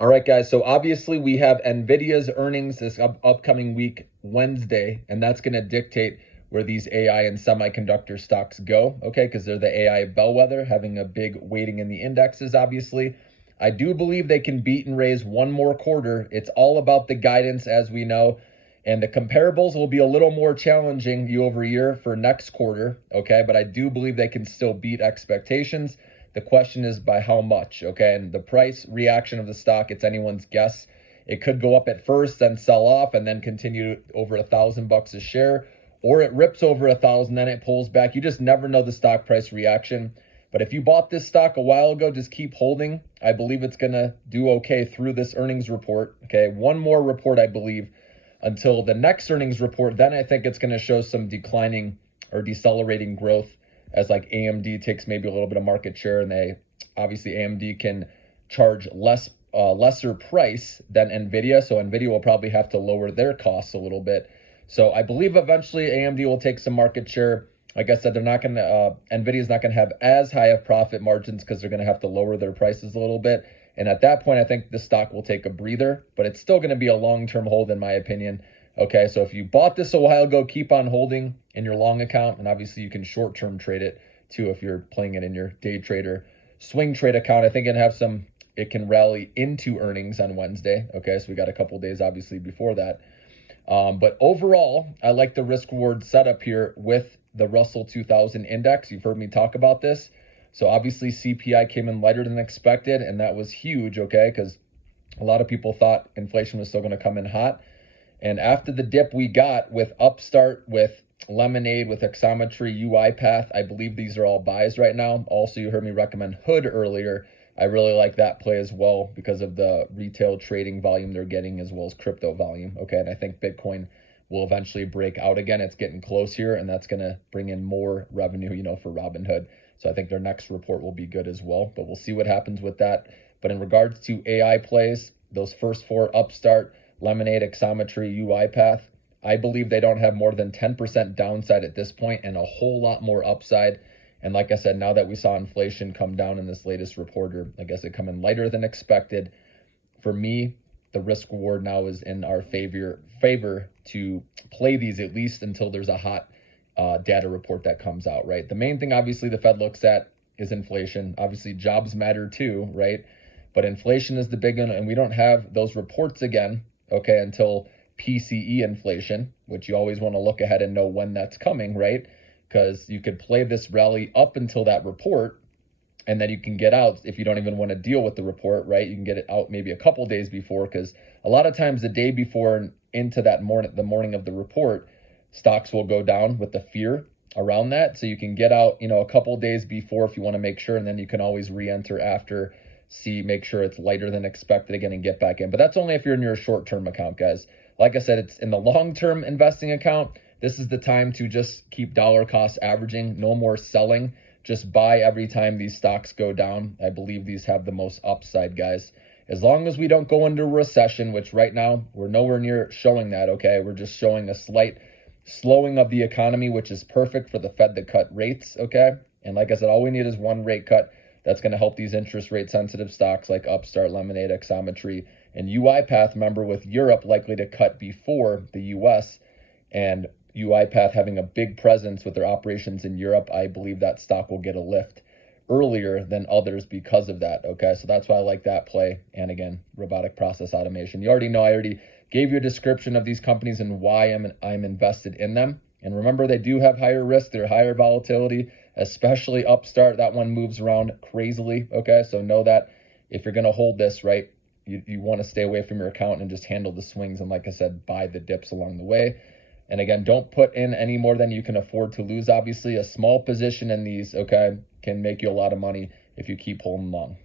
All right, guys. So obviously we have Nvidia's earnings this upcoming week, Wednesday, and that's going to dictate where these AI and semiconductor stocks go. Okay, because they're the AI bellwether, having a big weighting in the indexes. Obviously, I do believe they can beat and raise one more quarter. It's all about the guidance, as we know, and the comparables will be a little more challenging year over year for next quarter. Okay, but I do believe they can still beat expectations. The question is by how much, okay? And the price reaction of the stock, it's anyone's guess. It could go up at first, then sell off, and then continue over $1,000 a share, or it rips over 1,000, then it pulls back. You just never know the stock price reaction. But if you bought this stock a while ago, just keep holding. I believe it's gonna do okay through this earnings report. Okay, one more report, I believe, until the next earnings report. Then I think it's gonna show some declining or decelerating growth as like AMD takes maybe a little bit of market share, and they obviously AMD can charge lesser price than Nvidia, so Nvidia will probably have to lower their costs a little bit. So I believe eventually AMD will take some market share. Like I said, they're not going to Nvidia's not going to have as high of profit margins because they're going to have to lower their prices a little bit. And at that point, I think the stock will take a breather, but it's still going to be a long-term hold in my opinion. Okay, so if you bought this a while ago, keep on holding in your long account, and obviously you can short-term trade it too if you're playing it in your day trader swing trade account. I think it can rally into earnings on Wednesday. Okay, so we got a couple days obviously before that. But overall, I like the risk reward setup here with the Russell 2000 index. You've heard me talk about this. So obviously CPI came in lighter than expected, and that was huge, okay, because a lot of people thought inflation was still going to come in hot. And after the dip we got with Upstart, with Lemonade, with Exometry, UiPath, I believe these are all buys right now. Also, you heard me recommend Hood earlier. I really like that play as well because of the retail trading volume they're getting as well as crypto volume. Okay, and I think Bitcoin will eventually break out again. It's getting close here, and that's going to bring in more revenue, for Robinhood. So I think their next report will be good as well, but we'll see what happens with that. But in regards to AI plays, those first four, Upstart, Lemonade, Exometry, UiPath, I believe they don't have more than 10% downside at this point and a whole lot more upside. And like I said, now that we saw inflation come down in this latest report, or I guess it come in lighter than expected, for me, the risk reward now is in our favor to play these at least until there's a hot data report that comes out, right? The main thing, obviously, the Fed looks at is inflation. Obviously, jobs matter too, right? But inflation is the big one, and we don't have those reports again, okay, until PCE inflation, which you always want to look ahead and know when that's coming, right? Because you could play this rally up until that report, and then you can get out if you don't even want to deal with the report, right? You can get it out maybe a couple days before, because a lot of times the day before and into the morning of the report, stocks will go down with the fear around that. So you can get out, a couple days before if you want to make sure, and then you can always re-enter after, make sure it's lighter than expected again and get back in. But that's only if you're in your short-term account, guys. Like I said, it's in the long-term investing account. This is the time to just keep dollar cost averaging, no more selling. Just buy every time these stocks go down. I believe these have the most upside, guys. As long as we don't go into a recession, which right now we're nowhere near showing that, okay? We're just showing a slight slowing of the economy, which is perfect for the Fed to cut rates, okay? And like I said, all we need is one rate cut. That's going to help these interest rate sensitive stocks like Upstart, Lemonade, Exometry, and UiPath, remember, with Europe likely to cut before the US, and UiPath having a big presence with their operations in Europe, I believe that stock will get a lift earlier than others because of that. Okay, so that's why I like that play. And again, robotic process automation. You already know I already gave you a description of these companies and why I'm invested in them. And remember, they do have higher risk, they're higher volatility, especially Upstart. That one moves around crazily. Okay, so know that if you're going to hold this, right, you want to stay away from your account and just handle the swings. And like I said, buy the dips along the way. And again, don't put in any more than you can afford to lose. Obviously, a small position in these, okay, can make you a lot of money if you keep holding long.